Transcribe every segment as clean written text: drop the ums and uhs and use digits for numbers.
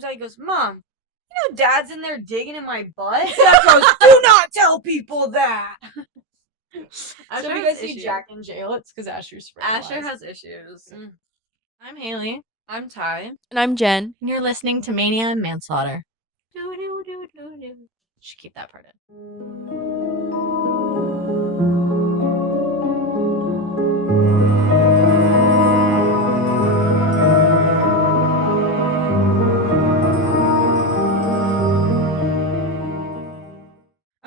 comes out, he goes, Mom, you know Dad's in there digging in my butt? Dad goes, do not tell people that! Asher So if you has guys see issues. Jack in jail, it's because Asher's spreading Asher lies. has issues. Mm. I'm Haley. I'm Ty. And I'm Jen. And you're listening to Mania and Manslaughter. Should keep that part in.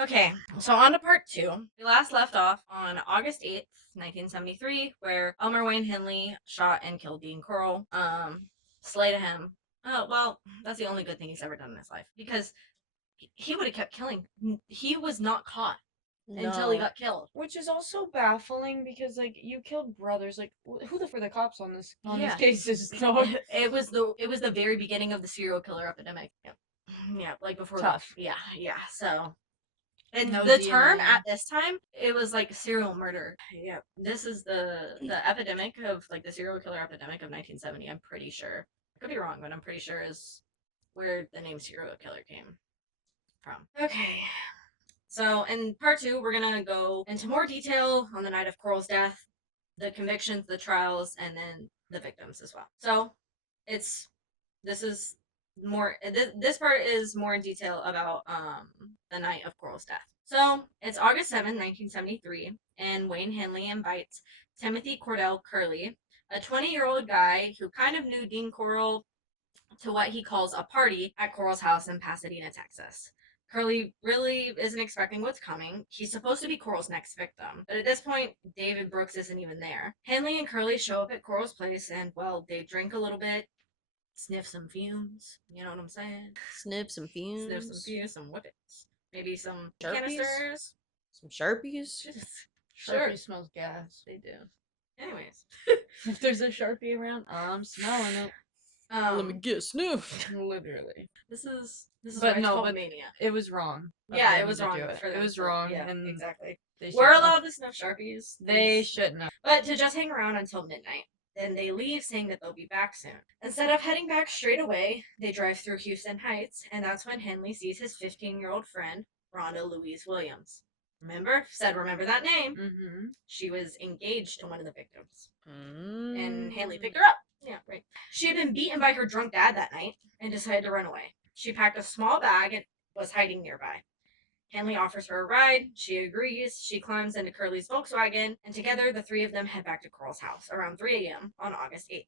Okay, so on to part 2. We last left off on August 8th, 1973, where Elmer Wayne Henley shot and killed Dean Corll. Slayed him. Oh, well, that's the only good thing he's ever done in his life. Because he would have kept killing. He was not caught until he got killed. Which is also baffling because, like, you killed brothers. Like, who the f*** were the cops on these cases? It was the very beginning of the serial killer epidemic. Yeah, like before. Tough. Yeah. So. And No the DNA. term at this time, it was like serial murder. Yeah, this is the epidemic of like the serial killer epidemic of 1970. I'm pretty sure. I could be wrong, but I'm pretty sure is where the name serial killer came from. Okay. So in part 2, we're gonna go into more detail on the night of Corll's death, the convictions, the trials, and then the victims as well. So this part is more in detail about the night of Corll's death. So it's August 7th, 1973, and Wayne Henley invites Timothy Cordell Curley, a 20-year-old guy who kind of knew Dean Corll, to what he calls a party at Corll's house in Pasadena, Texas. Curley really isn't expecting what's coming. He's supposed to be Corll's next victim. But at this point, David Brooks isn't even there. Henley and Curley show up at Corll's place and, well, they drink a little bit, sniff some fumes. You know what I'm saying? Sniff some fumes. Some whippets. Maybe some Sharpies? canisters. Some Sharpies. Sure. Sharpie smells gas. They do. Anyways. If there's a Sharpie around, I'm smelling it. Let me get a sniff. Literally. This is But why it's no, called but Mania. It was wrong. Yeah, it was wrong. It was wrong. Yeah, and exactly. they We're shouldn't have. allowed to sniff Sharpies. They shouldn't have. But to just hang around until midnight. Then they leave saying that they'll be back soon. Instead of heading back straight away, they drive through Houston Heights, and that's when Henley sees his 15-year-old friend, Rhonda Louise Williams. Remember that name. Mm-hmm. She was engaged to one of the victims. Mm. And Henley picked her up. Yeah, right. She had been beaten by her drunk dad that night and decided to run away. She packed a small bag and was hiding nearby. Henley offers her a ride. She agrees. She climbs into Curley's Volkswagen, and together the three of them head back to Corll's house around 3 a.m. on August 8th.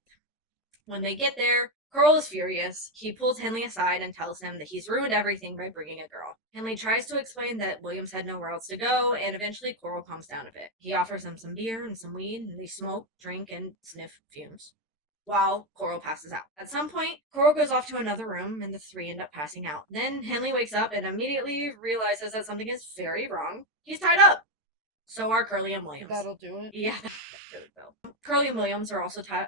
When they get there, Corll is furious. He pulls Henley aside and tells him that he's ruined everything by bringing a girl. Henley tries to explain that Williams had nowhere else to go, and eventually Corll calms down a bit. He offers him some beer and some weed, and they smoke, drink, and sniff fumes, while Corll passes out. At some point, Corll goes off to another room, and the three end up passing out. Then Henley wakes up and immediately realizes that something is very wrong. He's tied up. So are Curley and Williams. That'll do it. Yeah. Curley and Williams are also tied.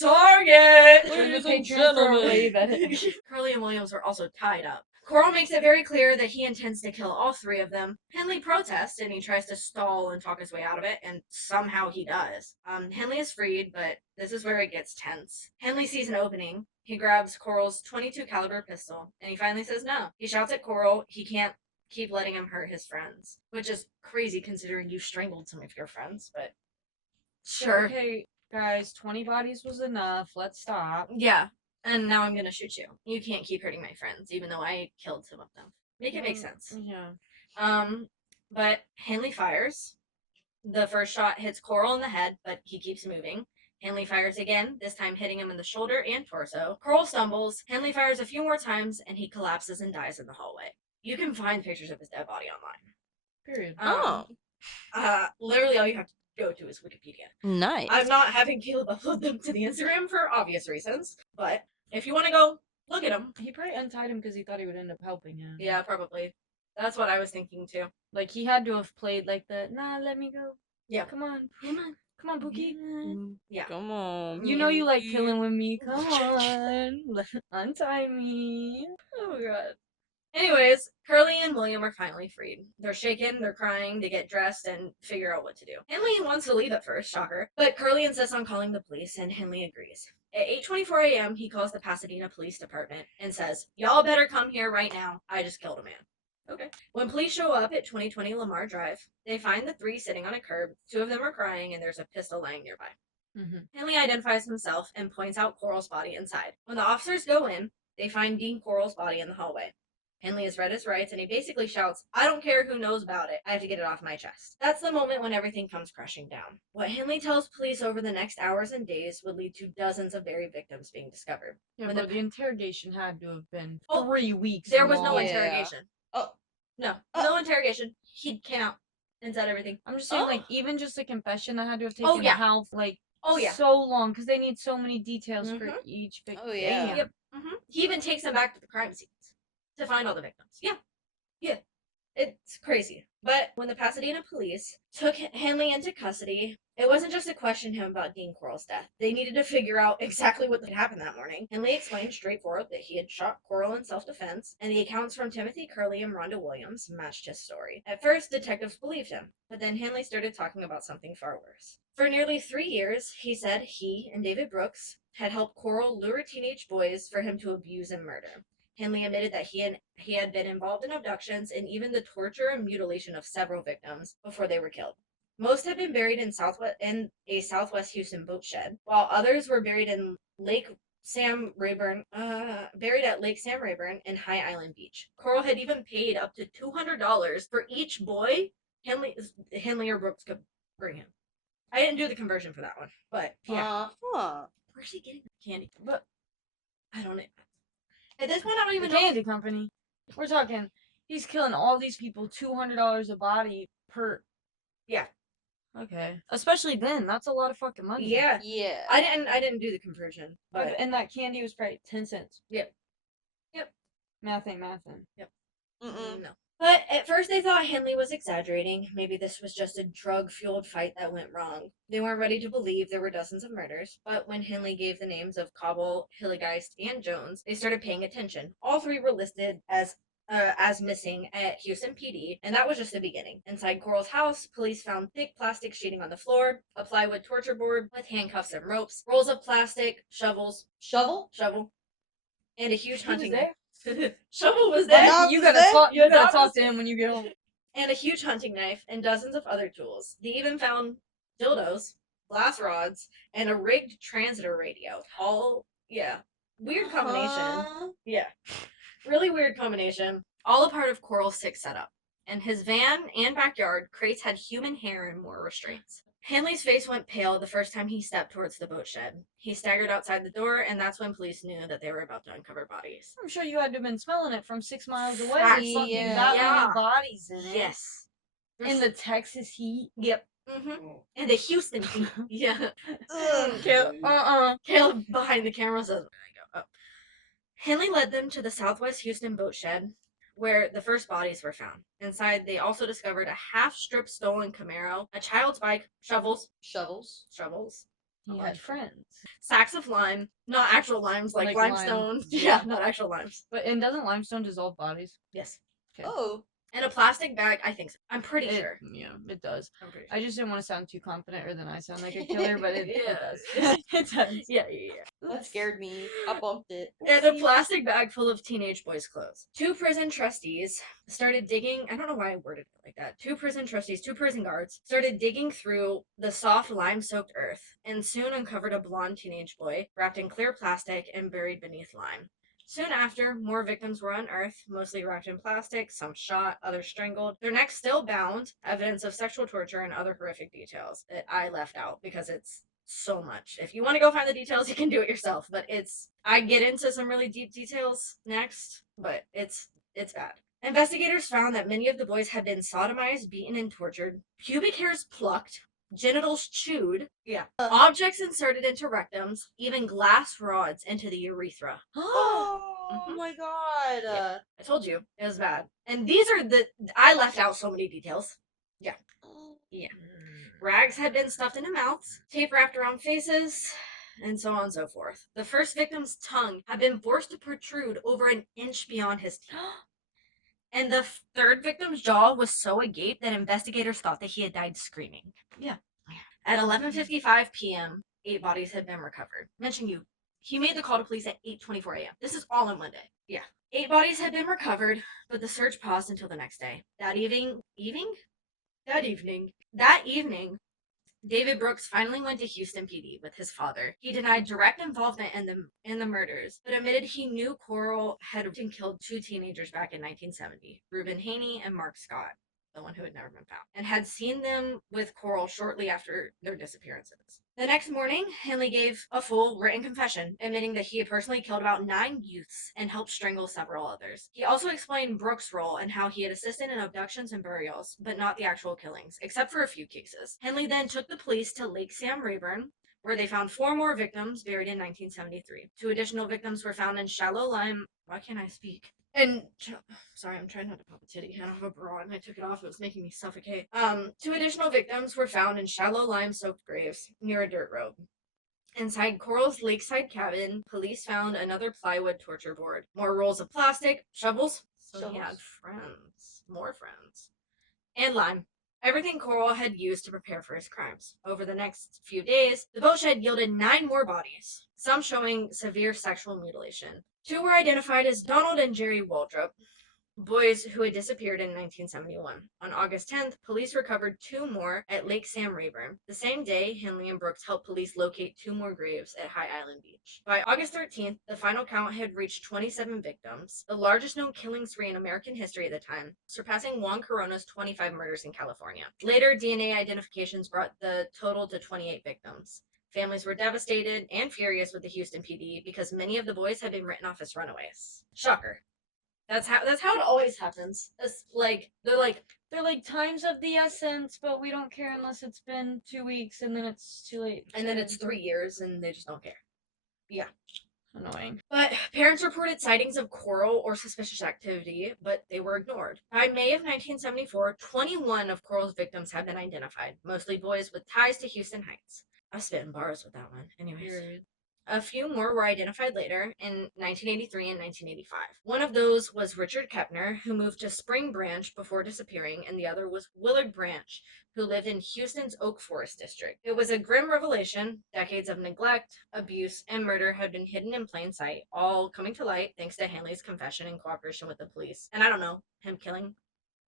Target! Ladies and gentlemen. Curley and Williams are also tied up. Corll makes it very clear that he intends to kill all three of them. Henley protests and he tries to stall and talk his way out of it, and somehow he does. Henley is freed, but this is where it gets tense. Henley sees an opening. He grabs Corll's .22 caliber pistol, and he finally says no. He shouts at Corll he can't keep letting him hurt his friends, which is crazy considering you strangled some of your friends, but sure. Okay, guys, 20 bodies was enough. Let's stop. Yeah. And now I'm gonna shoot you. You can't keep hurting my friends, even though I killed some of them. Make it make sense. Yeah. But Henley fires. The first shot hits Corll in the head, but he keeps moving. Henley fires again, this time hitting him in the shoulder and torso. Corll stumbles. Henley fires a few more times, and he collapses and dies in the hallway. You can find pictures of his dead body online. Period. Literally all you have to go to is Wikipedia. Nice. I'm not having Caleb upload them to the Instagram for obvious reasons, but if you want to go look at him. He probably untied him because he thought he would end up helping him. Yeah, probably. That's what I was thinking too. Like, he had to have played like the, nah, let me go. Yeah. Come on. Come on, Pookie. Yeah. Come on. You know you like killing with me. Come on. Untie me. Oh, God. Anyways, Curley and William are finally freed. They're shaken, they're crying, they get dressed and figure out what to do. Henley wants to leave at first, shocker, but Curley insists on calling the police and Henley agrees. At 8:24 a.m., he calls the Pasadena Police Department and says, "Y'all better come here right now. I just killed a man." Okay. When police show up at 2020 Lamar Drive, they find the three sitting on a curb. Two of them are crying, and there's a pistol lying nearby. Henley identifies himself and points out Corll's body inside. When the officers go in, they find Dean Corll's body in the hallway. Henley has read his rights, and he basically shouts, "I don't care who knows about it. I have to get it off my chest." That's the moment when everything comes crashing down. What Henley tells police over the next hours and days would lead to dozens of buried victims being discovered. Yeah, When but the interrogation had to have been Oh, 3 weeks There was no long. Yeah. interrogation. Oh. No interrogation. He came out and said everything. I'm just saying, like, even just a confession that had to have taken Oh, yeah. how, like, Oh, yeah. so long, because they need so many details for Mhm. each victim. Oh, yeah. Yep. He even takes them back to the crime scenes to find all the victims. Yeah. It's crazy. But when the Pasadena police took Henley into custody, it wasn't just to question him about Dean Corll's death. They needed to figure out exactly what had happened that morning. Henley explained straightforward that he had shot Corll in self-defense, and the accounts from Timothy Curley and Rhonda Williams matched his story. At first, detectives believed him, but then Henley started talking about something far worse. For nearly 3 years, he said he and David Brooks had helped Corll lure teenage boys for him to abuse and murder. Henley admitted that he had been involved in abductions and even the torture and mutilation of several victims before they were killed. Most had been buried in a Southwest Houston boat shed, while others were buried in Lake Sam Rayburn, buried at Lake Sam Rayburn and High Island Beach. Corll had even paid up to $200 for each boy Henley or Brooks could bring him. I didn't do the conversion for that one, but yeah. Where's he getting the candy? But I don't know. At this point, I don't even The know. candy company. We're talking, he's killing all these people, $200 a body per. Yeah. Okay. Especially then, that's a lot of fucking money. Yeah. Yeah. I didn't do the conversion, but And that candy was probably 10 cents. Yep. Math ain't mathin'. No. But at first they thought Henley was exaggerating. Maybe this was just a drug-fueled fight that went wrong. They weren't ready to believe there were dozens of murders, but when Henley gave the names of Cobble, Hilligeist, and Jones, they started paying attention. All three were listed as missing at Houston PD, and that was just the beginning. Inside Corll's house, police found thick plastic sheeting on the floor, a plywood torture board with handcuffs and ropes, rolls of plastic, shovel, and a huge hunting knife. Shovel was there. dog You was gotta there? talk. You Your gotta dog talk was to him when you get home. And a huge hunting knife and dozens of other tools. They even found dildos, glass rods, and a rigged transitor radio. All, weird combination. Yeah, really weird combination. All a part of Corll's sick setup. In his van and backyard, crates had human hair and more restraints. Henley's face went pale the first time he stepped towards the boat shed. He staggered outside the door, and that's when police knew that they were about to uncover bodies. I'm sure you had to have been smelling it from 6 miles away. Facts. Fucking Yeah. that many Yeah. bodies in it. Yes. In the Texas heat. Yep. In the Houston heat. Yeah. Caleb, Caleb behind the camera says, "Oh." Henley led them to the Southwest Houston boat shed, where the first bodies were found. Inside, they also discovered a half-strip stolen Camaro, a child's bike, shovels, He had friends. sacks of lime, not actual limes, like Like limestone. lime. Yeah, not actual limes. And doesn't limestone dissolve bodies? Yes. Okay. Oh. And a plastic bag, I think so. I'm pretty sure. Yeah, it does. I'm pretty I just didn't want to sound too confident or then I sound like a killer, but it Yeah. does. It does. Yeah. That scared me. I bumped it. And a plastic bag full of teenage boys' clothes. Two prison trustees started digging. I don't know why I worded it like that. Two prison guards, started digging through the soft lime-soaked earth and soon uncovered a blonde teenage boy wrapped in clear plastic and buried beneath lime. Soon after, more victims were unearthed, mostly wrapped in plastic, some shot, others strangled, their necks still bound, evidence of sexual torture and other horrific details that I left out because it's so much. If you want to go find the details, you can do it yourself, but I get into some really deep details next, but it's bad. Investigators found that many of the boys had been sodomized, beaten, and tortured, pubic hairs plucked, genitals chewed, objects inserted into rectums, even glass rods into the urethra. Oh my god. Yeah. I told you, it was bad. And these are I left out so many details. Yeah. Rags had been stuffed into mouths, tape wrapped around faces, and so on and so forth. The first victim's tongue had been forced to protrude over an inch beyond his teeth. And the third victim's jaw was so agape that investigators thought that he had died screaming. Yeah. At 11:55 p.m., 8 bodies had been recovered. Mention you He made the call to police at 8:24 a.m. This is all in one day. Yeah. 8 bodies had been recovered, but the search paused until the next day. That evening, David Brooks finally went to Houston PD with his father. He denied direct involvement in the murders, but admitted he knew Corll had killed 2 teenagers back in 1970, Reuben Haney and Mark Scott, the one who had never been found, and had seen them with Corll shortly after their disappearances. The next morning, Henley gave a full written confession, admitting that he had personally killed about 9 youths and helped strangle several others. He also explained Brooks' role and how he had assisted in abductions and burials, but not the actual killings, except for a few cases. Henley then took the police to Lake Sam Rayburn, where they found 4 more victims buried in 1973. 2 additional victims were found in shallow lime. Why can't I speak? Sorry, I'm trying not to pop a titty. I don't have a bra and I took it off. It was making me suffocate. 2 additional victims were found in shallow lime-soaked graves near a dirt road. Inside Corll's lakeside cabin, police found another plywood torture board, more rolls of plastic, shovels. So he had friends, more friends, and lime. Everything Corll had used to prepare for his crimes. Over the next few days, the boat shed yielded 9 more bodies, some showing severe sexual mutilation. 2 were identified as Donald and Jerry Waldrop, boys who had disappeared in 1971. On August 10th, police recovered 2 more at Lake Sam Rayburn. The same day, Henley and Brooks helped police locate 2 more graves at High Island Beach. By August 13th, the final count had reached 27 victims, the largest known killing spree in American history at the time, surpassing Juan Corona's 25 murders in California. Later, DNA identifications brought the total to 28 victims. Families were devastated and furious with the Houston PD because many of the boys had been written off as runaways. Shocker. That's how it always happens. It's like they're like time's of the essence, but we don't care unless it's been 2 weeks and then it's too late. and then it's 3 years and they just don't care. Yeah. Annoying. But parents reported sightings of Corll or suspicious activity, but they were ignored. By May of 1974, 21 of Corll's victims had been identified, mostly boys with ties to Houston Heights. I spit in bars with that one. Anyways. A few more were identified later in 1983 and 1985. One of those was Richard Kepner, who moved to Spring Branch before disappearing, and the other was Willard Branch, who lived in Houston's Oak Forest district. It was a grim revelation. Decades of neglect, abuse, and murder had been hidden in plain sight, all coming to light thanks to Hanley's confession and cooperation with the police. And I don't know, him killing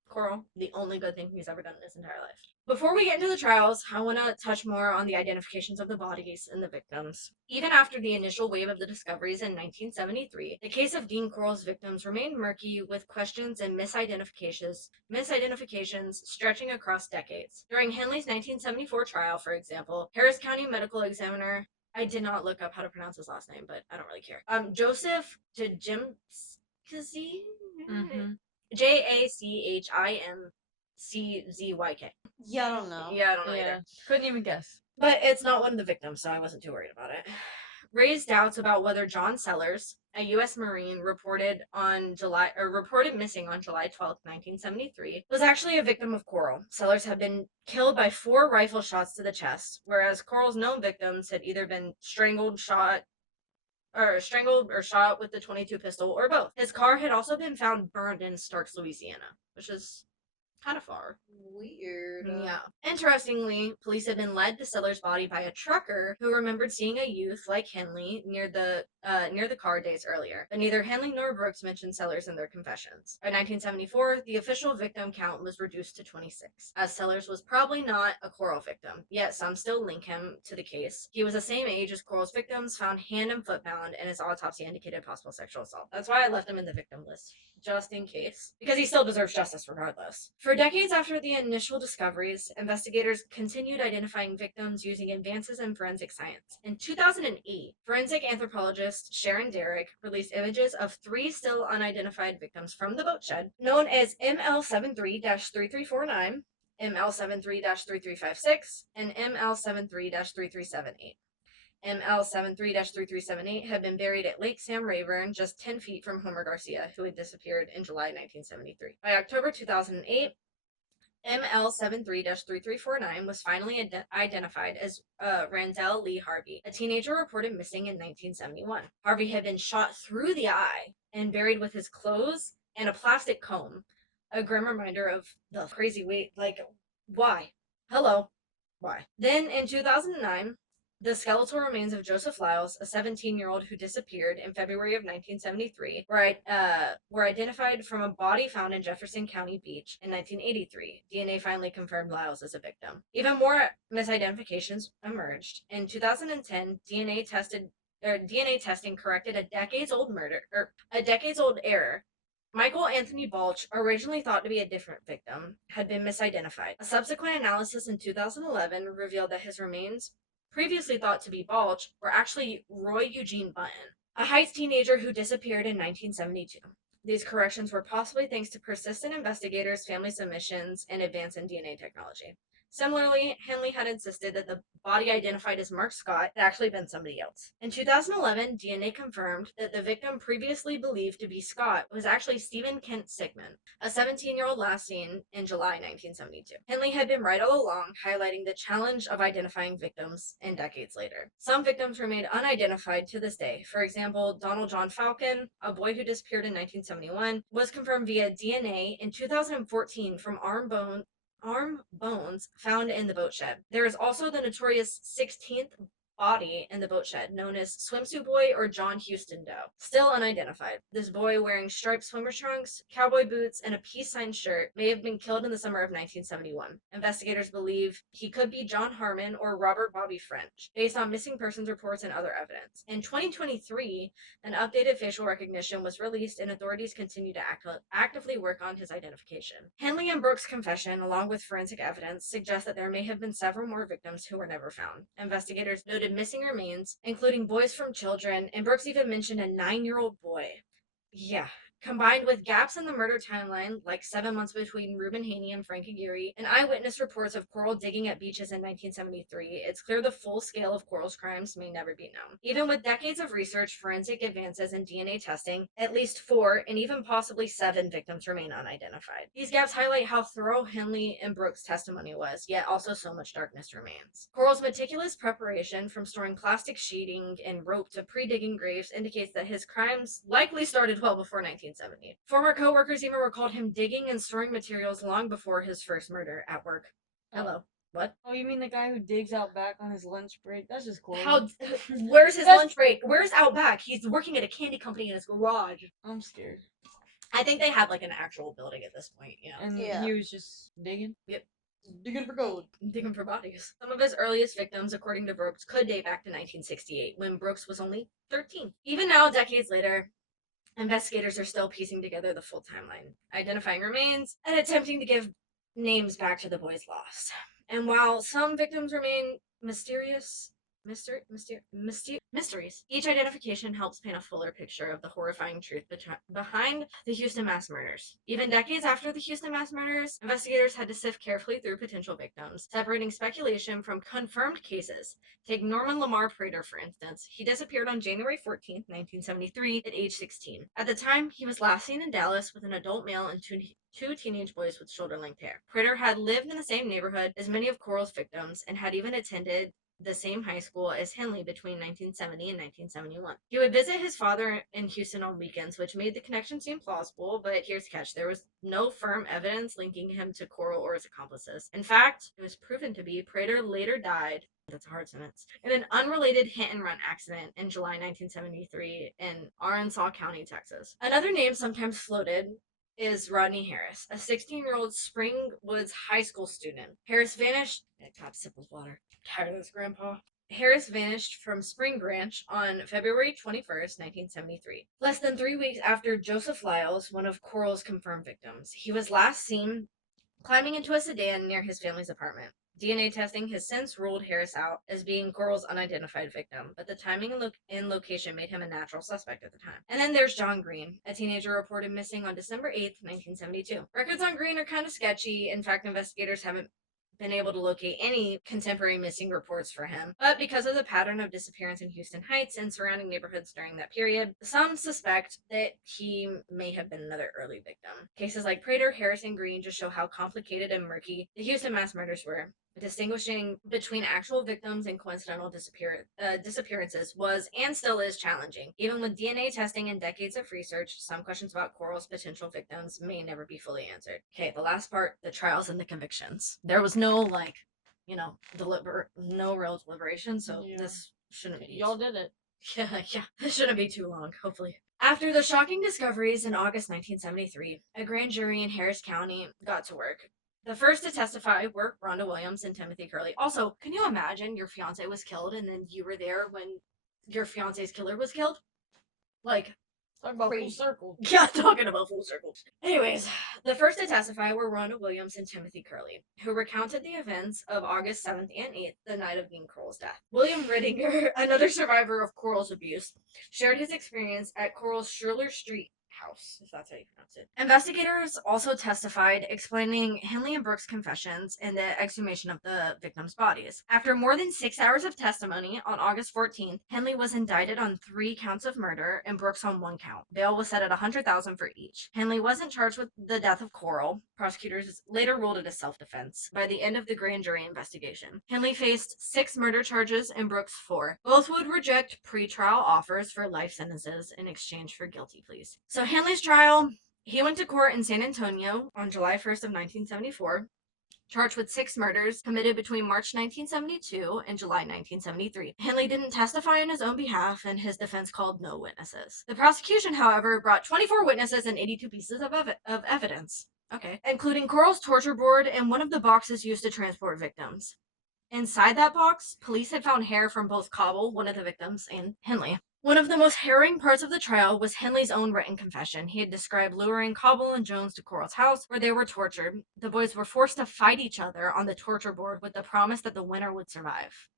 Corll, the only good thing he's ever done in his entire life. Before we get into the trials, I want to touch more on the identifications of the bodies and the victims. Even after the initial wave of the discoveries in 1973, the case of Dean Corll's victims remained murky, with questions and misidentifications stretching across decades. During Henley's 1974 trial, for example, Harris County Medical Examiner, I did not look up how to pronounce his last name, but I don't really care. Joseph Jachimczyk? Jachimczyk. Yeah, I don't know. Yeah, I don't know either. Couldn't even guess. But it's not one of the victims, so I wasn't too worried about it. Raised doubts about whether John Sellers, a U.S. Marine reported missing on July 12, 1973, was actually a victim of Corll. Sellers had been killed by 4 rifle shots to the chest, whereas Corll's known victims had either been strangled, shot or shot with the .22 pistol, or both. His car had also been found burned in Starks, Louisiana, which is kind of far. Weird. Yeah. Interestingly, police had been led to Sellers' body by a trucker who remembered seeing a youth like Henley near the car days earlier. But neither Henley nor Brooks mentioned Sellers in their confessions. By 1974, the official victim count was reduced to 26, as Sellers was probably not a Corll victim, yet some still link him to the case. He was the same age as Corll's victims, found hand and foot bound, and his autopsy indicated possible sexual assault. That's why I left him in the victim list, just in case, because he still deserves justice regardless. For decades after the initial discoveries, investigators continued identifying victims using advances in forensic science. In 2008, forensic anthropologist Sharon Derrick released images of 3 still unidentified victims from the boat shed, known as ML73-3349, ML73-3356, and ML73-3378. ML73-3378 had been buried at Lake Sam Rayburn, just 10 feet from Homer Garcia, who had disappeared in July 1973. By October 2008, ML73-3349 was finally identified as Randell Lee Harvey, a teenager reported missing in 1971. Harvey had been shot through the eye and buried with his clothes and a plastic comb, a grim reminder of the crazy weight. Like, why? Hello? Why? Then, in 2009, The skeletal remains of Joseph Lyles, a 17-year-old who disappeared in February of 1973, were identified from a body found in Jefferson County Beach in 1983. DNA finally confirmed Lyles as a victim. Even more misidentifications emerged. In 2010, DNA testing corrected a decades-old error. Michael Anthony Balch, originally thought to be a different victim, had been misidentified. A subsequent analysis in 2011 revealed that his remains, previously thought to be Balch, were actually Roy Eugene Button, a Heights teenager who disappeared in 1972. These corrections were possibly thanks to persistent investigators, family submissions, and advance in DNA technology. Similarly, Henley had insisted that the body identified as Mark Scott had actually been somebody else. In 2011, DNA confirmed that the victim previously believed to be Scott was actually Stephen Kent Sickman, a 17-year-old last seen in July 1972. Henley had been right all along, highlighting the challenge of identifying victims in decades later. Some victims remain unidentified to this day. For example, Donald John Falcon, a boy who disappeared in 1971, was confirmed via DNA in 2014 from arm bones found in the boat shed. There is also the notorious 16th body in the boat shed, known as Swimsuit Boy or John Houston Doe, still unidentified. This boy, wearing striped swimmer trunks, cowboy boots, and a peace sign shirt, may have been killed in the summer of 1971. Investigators believe he could be John Harmon or Robert Bobby French, based on missing persons reports and other evidence. In 2023, an updated facial recognition was released, and authorities continue to actively work on his identification. Henley and Brooks' confession, along with forensic evidence, suggests that there may have been several more victims who were never found. Investigators noted missing remains, including boys from children, and Brooks even mentioned a 9-year-old boy. Yeah. Combined with gaps in the murder timeline, like 7 months between Reuben Haney and Frank Aguirre, and eyewitness reports of Corll digging at beaches in 1973, it's clear the full scale of Corll's crimes may never be known. Even with decades of research, forensic advances, and DNA testing, at least 4 and even possibly 7 victims remain unidentified. These gaps highlight how thorough Henley and Brooks' testimony was, yet also so much darkness remains. Corll's meticulous preparation, from storing plastic sheeting and rope to pre-digging graves, indicates that his crimes likely started well before 1970. Former co-workers even recalled him digging and storing materials long before his first murder at work. Hello. What? Oh, you mean the guy who digs out back on his lunch break? That's just cool. Where's his lunch break? Where's out back? He's working at a candy company in his garage. I'm scared. I think they had like an actual building at this point, yeah. And he was just digging? Yep. Digging for gold. Digging for bodies. Some of his earliest victims, according to Brooks, could date back to 1968, when Brooks was only 13. Even now, decades later, investigators are still piecing together the full timeline, identifying remains, and attempting to give names back to the boys lost. And while some victims remain mysteries, each identification helps paint a fuller picture of the horrifying truth behind the Houston mass murders. Even decades after the Houston mass murders, investigators had to sift carefully through potential victims, separating speculation from confirmed cases. Take Norman Lamar Prater, for instance. He disappeared on January 14, 1973, at age 16. At the time, he was last seen in Dallas with an adult male and two teenage boys with shoulder-length hair. Prater had lived in the same neighborhood as many of Corll's victims and had even attended the same high school as Henley between 1970 and 1971. He would visit his father in Houston on weekends, which made the connection seem plausible, but here's the catch. There was no firm evidence linking him to Corll or his accomplices. In fact, it was proven to be Prater later died, that's a hard sentence, in an unrelated hit-and-run accident in July 1973 in Aranzaw County, Texas. Another name sometimes floated is Rodney Harris, a 16-year-old Springwoods high school student. Harris vanished. God, sip of water. Tired of this, Grandpa. Harris vanished from Spring Branch on February 21st, 1973. Less than 3 weeks after Joseph Lyles, one of Corll's confirmed victims. He was last seen climbing into a sedan near his family's apartment. DNA testing has since ruled Harris out as being Corll's unidentified victim, but the timing and location made him a natural suspect at the time. And then there's John Green, a teenager reported missing on December 8th, 1972. Records on Green are kind of sketchy. In fact, investigators haven't been able to locate any contemporary missing reports for him, but because of the pattern of disappearance in Houston Heights and surrounding neighborhoods during that period, some suspect that he may have been another early victim. Cases like Prater, Harris, and Green just show how complicated and murky the Houston mass murders were. Distinguishing between actual victims and coincidental disappearances was and still is challenging. Even with DNA testing and decades of research, some questions about Corll's potential victims may never be fully answered. Okay, the last part, the trials and the convictions. There was no, no real deliberation, so Yeah. this shouldn't be. Y'all did it. Yeah, this shouldn't be too long, hopefully. After the shocking discoveries in August 1973, a grand jury in Harris County got to work. The first to testify were Rhonda Williams and Timothy Curley. Also, can you imagine your fiance was killed and then you were there when your fiance's killer was killed? Like, Talk about full crazy. circle. Yeah, talking about full circle. Anyways, the first to testify were Rhonda Williams and Timothy Curley, who recounted the events of August 7th and 8th, the night of Dean Corll's death. William Rittinger, another survivor of Corll's abuse, shared his experience at Corll's Schuyler Street house, if that's how you pronounce it. Investigators also testified explaining Henley and Brooks' confessions and the exhumation of the victims' bodies. After more than 6 hours of testimony on August 14th, Henley was indicted on 3 counts of murder and Brooks on 1 count. Bail was set at $100,000 for each. Henley wasn't charged with the death of Corll. Prosecutors later ruled it as self-defense by the end of the grand jury investigation. Henley faced 6 murder charges and Brooks 4. Both would reject pretrial offers for life sentences in exchange for guilty pleas. So Henley's trial, he went to court in San Antonio on July 1st of 1974, charged with 6 murders committed between March 1972 and July 1973. Henley didn't testify on his own behalf, and his defense called no witnesses. The prosecution, however, brought 24 witnesses and 82 pieces of evidence. Okay. Including Corll's torture board and one of the boxes used to transport victims. Inside that box, police had found hair from both Cobble, one of the victims, and Henley. One of the most harrowing parts of the trial was Henley's own written confession. He had described luring Cobble and Jones to Corll's house, where they were tortured. The boys were forced to fight each other on the torture board with the promise that the winner would survive.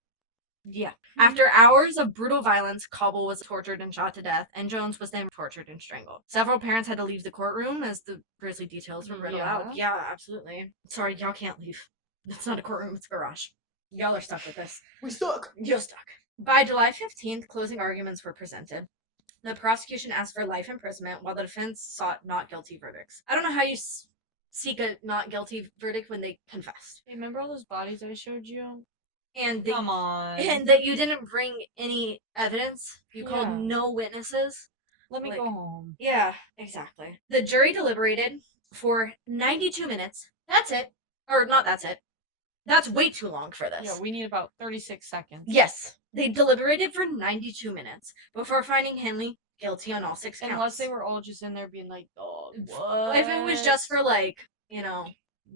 Yeah. After hours of brutal violence, Cobble was tortured and shot to death, and Jones was then tortured and strangled. Several parents had to leave the courtroom as the grisly details were read aloud. Yeah, absolutely. Sorry, y'all can't leave. It's not a courtroom, it's a garage. Y'all are stuck with this. We stuck. You're stuck. By July 15th, closing arguments were presented. The prosecution asked for life imprisonment, while the defense sought not guilty verdicts. I don't know how you seek a not guilty verdict when they confessed. Hey, remember all those bodies I showed you? And Come on. And that you didn't bring any evidence. You called no witnesses. Let me go home. Yeah, exactly. The jury deliberated for 92 minutes. That's it. Or not that's it. That's way too long for this. Yeah, we need about 36 seconds. Yes. They deliberated for 92 minutes before finding Henley guilty on all 6 counts. Unless they were all just in there being like, oh, what? If it was just for, like,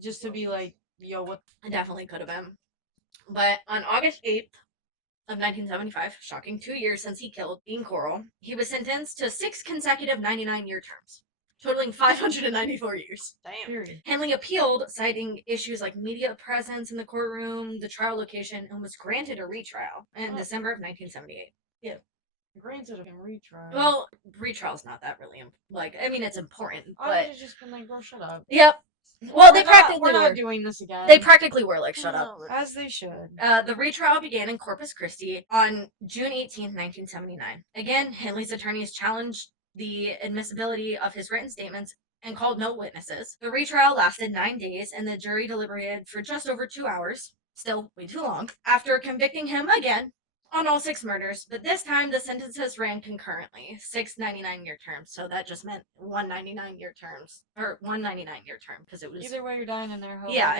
just to be like, yo, what? It definitely could have been. But on August 8th of 1975, shocking 2 years since he killed Dean Corll, he was sentenced to 6 consecutive 99-year terms, totaling 594 years. Damn. Period. Henley appealed, citing issues like media presence in the courtroom, the trial location, and was granted a retrial in December of 1978. Yeah. Granted, a retrial. Well, retrial's not that really, it's important, I but... would have just been like, bro, shut up. Yep. Well, we're not doing this again. They practically were like, shut up. As they should. The retrial began in Corpus Christi on June 18, 1979. Again, Henley's attorneys challenged the admissibility of his written statements and called no witnesses. The retrial lasted 9 days, and the jury deliberated for just over 2 hours. Still way too long. After convicting him again on all 6 murders, but this time the sentences ran concurrently. 6 99-year terms, so that just meant 1 99-year terms, or 1 99-year term, because it was... Either way, you're dying in there. Yeah,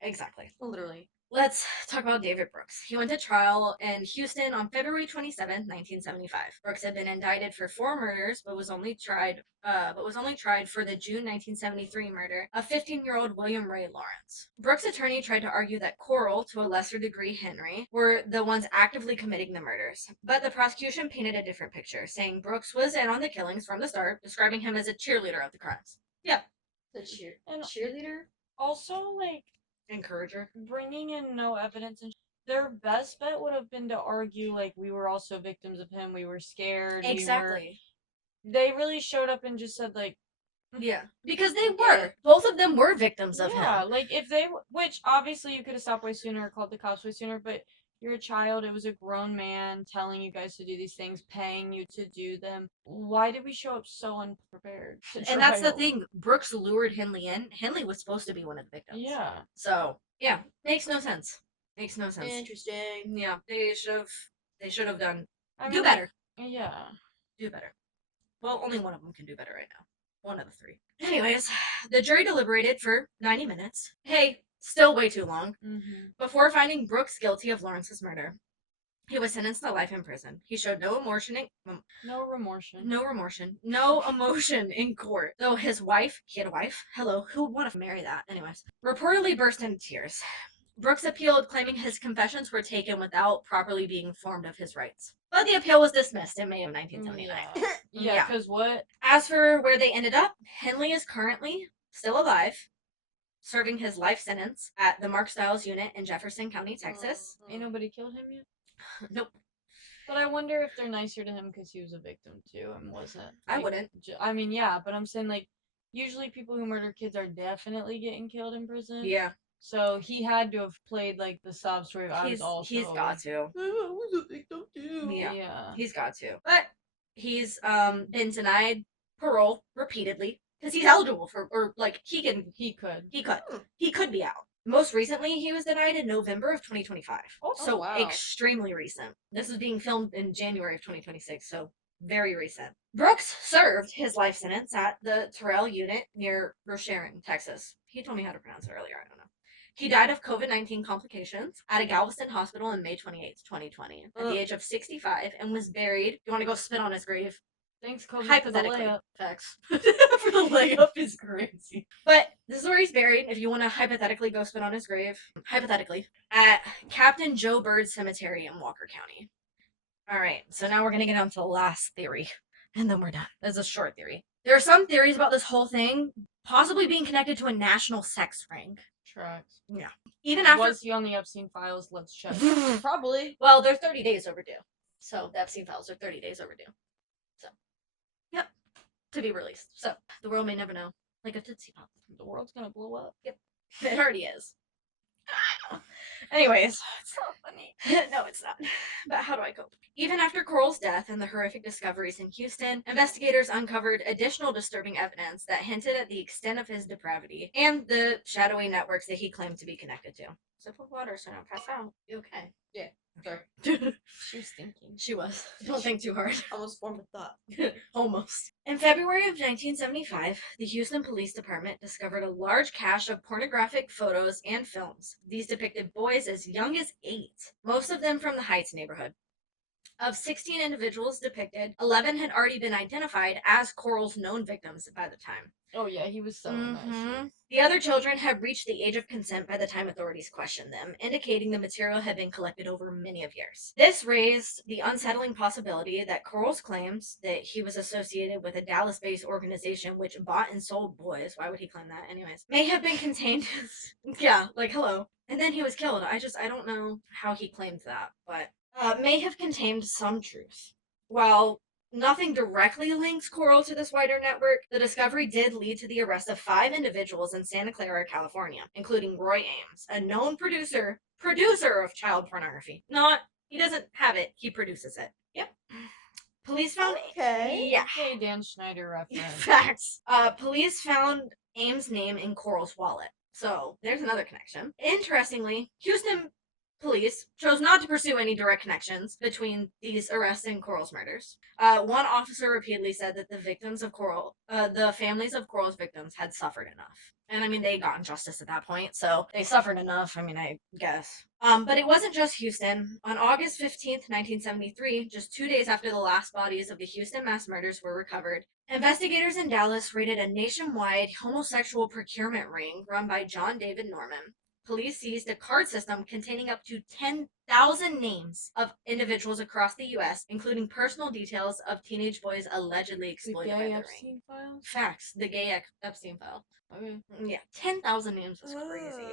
exactly. Literally. Let's talk about David Brooks. He went to trial in Houston on February 27, 1975. Brooks had been indicted for 4 murders, but was only tried for the June 1973 murder of 15-year-old William Ray Lawrence. Brooks' attorney tried to argue that Corll, to a lesser degree Henry, were the ones actively committing the murders. But the prosecution painted a different picture, saying Brooks was in on the killings from the start, describing him as a cheerleader of the crimes. Yeah. The cheerleader? Also, like, encourager. Bringing in no evidence, and their best bet would have been to argue like we were also victims of him. We were scared. Exactly. They really showed up and just said like, yeah, because they were. Both of them were victims of him. Yeah, like if they, which obviously you could have stopped way sooner or called the cops way sooner, but you're a child. It was a grown man telling you guys to do these things, paying you to do them. Why did we show up so unprepared? And that's the thing. Brooks lured Henley in. Henley was supposed to be one of the victims. Yeah. So yeah, makes no sense. Makes no sense. Interesting. Yeah, they should have done. Do better. Yeah. Do better. Well, only one of them can do better right now. One of the 3. Anyways, the jury deliberated for 90 minutes. Hey, Still way too long. Mm-hmm. Before finding Brooks guilty of Lawrence's murder, he was sentenced to life in prison. He showed no emotion, no emotion in court. Though his wife, he had a wife, hello, who would want to marry that? Anyways, reportedly burst into tears. Brooks appealed, claiming his confessions were taken without properly being informed of his rights. But the appeal was dismissed in May of 1979. Yeah, because what? As for where they ended up, Henley is currently still alive, serving his life sentence at the Mark Stiles unit in Jefferson County, Texas. Ain't nobody killed him yet? Nope. But I wonder if they're nicer to him because he was a victim too and wasn't. I wouldn't. I mean, yeah, but I'm saying, like, usually people who murder kids are definitely getting killed in prison. Yeah. So he had to have played, like, the sob story of I was also... He's got to. I was a victim too. Yeah. He's got to. But he's been denied parole repeatedly because he's eligible for, or like he could be out. Most recently, he was denied in November of 2025. So wow. Extremely recent. This is being filmed in January of 2026, so very recent. Brooks served his life sentence at the Terrell unit near Rocheron, Texas. He told me how to pronounce it earlier. I don't know. He died of COVID-19 complications at a Galveston hospital on May 28th, 2020, at the age of 65, and was buried. You want to go spit on his grave? Thanks, Kobe, Hypothetically. for the layup. Facts. For the layup is crazy. But this is where he's buried, if you want to hypothetically go spit on his grave. Hypothetically. At Captain Joe Bird Cemetery in Walker County. Alright, so now we're going to get on to the last theory. And then we're done. It's a short theory. There are some theories about this whole thing possibly being connected to a national sex ring. Tracks. Yeah. Even after... Was he on the Epstein files? Let's check. Probably. Well, they're 30 days overdue. So the Epstein files are 30 days overdue. So, yep. To be released. So, the world may never know. Like a Tootsie Pop. The world's gonna blow up. Yep. It already is. Anyways. It's not funny. No, it's not. But how do I cope? Even after Corll's death and the horrific discoveries in Houston, investigators uncovered additional disturbing evidence that hinted at the extent of his depravity and the shadowy networks that he claimed to be connected to. Sip of water so I don't pass out. You okay? Yeah. Sorry. She was thinking. She was. Don't think too hard. Almost formed a thought. Almost. In February of 1975, the Houston Police Department discovered a large cache of pornographic photos and films. These depicted boys as young as 8, most of them from the Heights neighborhood. Of 16 individuals depicted, 11 had already been identified as Corll's known victims by the time. Oh yeah, he was so nice. The other children had reached the age of consent by the time authorities questioned them, indicating the material had been collected over many of years. This raised the unsettling possibility that Corll's claims that he was associated with a Dallas-based organization which bought and sold boys, why would he claim that anyways, may have been contained. Yeah, like hello. And then he was killed. I don't know how he claimed that, but may have contained some truth. While nothing directly links Corll to this wider network, the discovery did lead to the arrest of 5 individuals in Santa Clara, California, including Roy Ames, a known producer of child pornography. He doesn't have it, he produces it. Yep. Police found... Okay. Yeah. Okay, Dan Schneider reference. Facts. Police found Ames' name in Corll's wallet. So, there's another connection. Interestingly, Houston police chose not to pursue any direct connections between these arrests and Corll's murders. One officer repeatedly said that the families of Corll's victims had suffered enough. And I mean, they got justice at that point, so they suffered enough, I mean, I guess. But it wasn't just Houston. On August 15th, 1973, just 2 days after the last bodies of the Houston mass murders were recovered, investigators in Dallas raided a nationwide homosexual procurement ring run by John David Norman. Police seized a card system containing up to 10,000 names of individuals across the U.S., including personal details of teenage boys allegedly exploited by the ring. File? Facts. The gay Epstein file. Okay. Yeah, 10,000 names is crazy.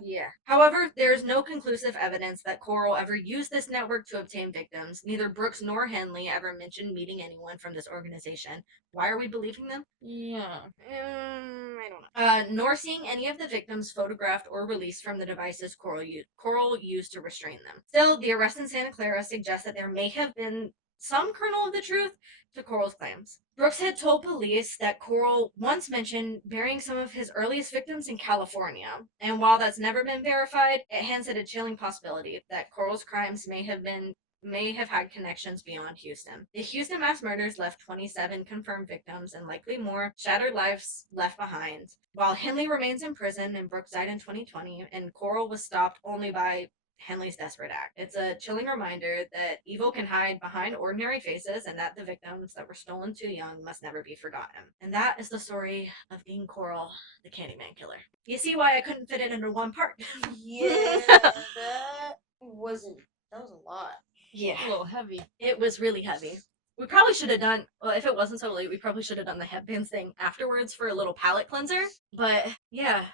Yeah. However, there's no conclusive evidence that Corll ever used this network to obtain victims. Neither Brooks nor Henley ever mentioned meeting anyone from this organization. Why are we believing them? Yeah. I don't know. Nor seeing any of the victims photographed or released from the devices Corll used to restrain them. Still, the arrest in Santa Clara suggests that there may have been some kernel of the truth to Corll's claims. Brooks had told police that Corll once mentioned burying some of his earliest victims in California, and while that's never been verified, it hints at a chilling possibility that Corll's crimes may have been may have had connections beyond Houston. The Houston mass murders left 27 confirmed victims and likely more shattered lives left behind. While Henley remains in prison and Brooks died in 2020, and Corll was stopped only by Henley's desperate act. It's a chilling reminder that evil can hide behind ordinary faces and that the victims that were stolen too young must never be forgotten. And that is the story of Dean Corll, the Candyman killer. You see why I couldn't fit it into one part? Yeah, that was a lot. Yeah. A little heavy. It was really heavy. We probably should have done, well, if it wasn't so late, we probably should have done the headbands thing afterwards for a little palate cleanser. But yeah,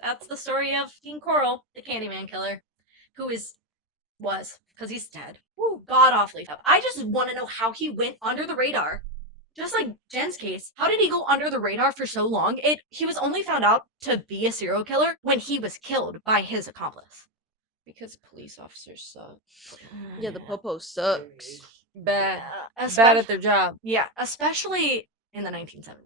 that's the story of Dean Corll, the Candyman killer, who was, because he's dead. Woo, god awfully tough. I just want to know how he went under the radar. Just like Jen's case, how did he go under the radar for so long? He was only found out to be a serial killer when he was killed by his accomplice. Because police officers suck. Yeah, the popo sucks. Bad. Yeah, Bad at their job. Yeah, especially in the 1970s.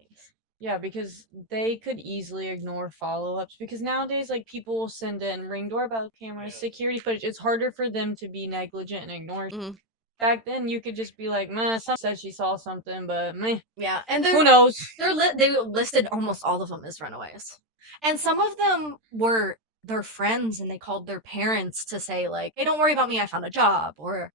Yeah, because they could easily ignore follow-ups. Because nowadays, like, people will send in Ring doorbell cameras, security footage. It's harder for them to be negligent and ignore. Mhm. Back then, you could just be like, meh, someone said she saw something, but meh. Yeah, and Who knows? they listed almost all of them as runaways, and some of them were their friends, and they called their parents to say like, "Hey, don't worry about me. I found a job," or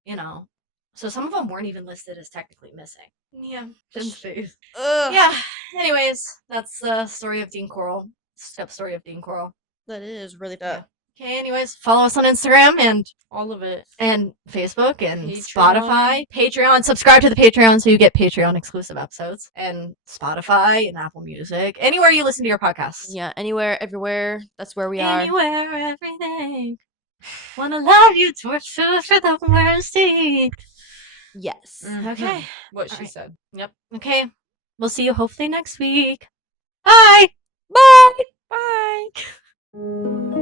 So some of them weren't even listed as technically missing. Yeah, Jen's face. Ugh. Yeah. Anyways, that's the story of Dean Corll. Step story of Dean Corll. That is really Yeah. tough. Okay. Anyways, follow us on Instagram and All of it. Facebook and Patreon. Spotify, Patreon. Subscribe to the Patreon so you get Patreon exclusive episodes, and Spotify and Apple Music, anywhere you listen to your podcasts. Yeah, anywhere, everywhere. That's where we are. Anywhere, everything. Wanna love you, torture for the mercy. Yes. Okay. What she Alright. said. Yep. Okay. We'll see you hopefully next week. Bye. Bye. Bye.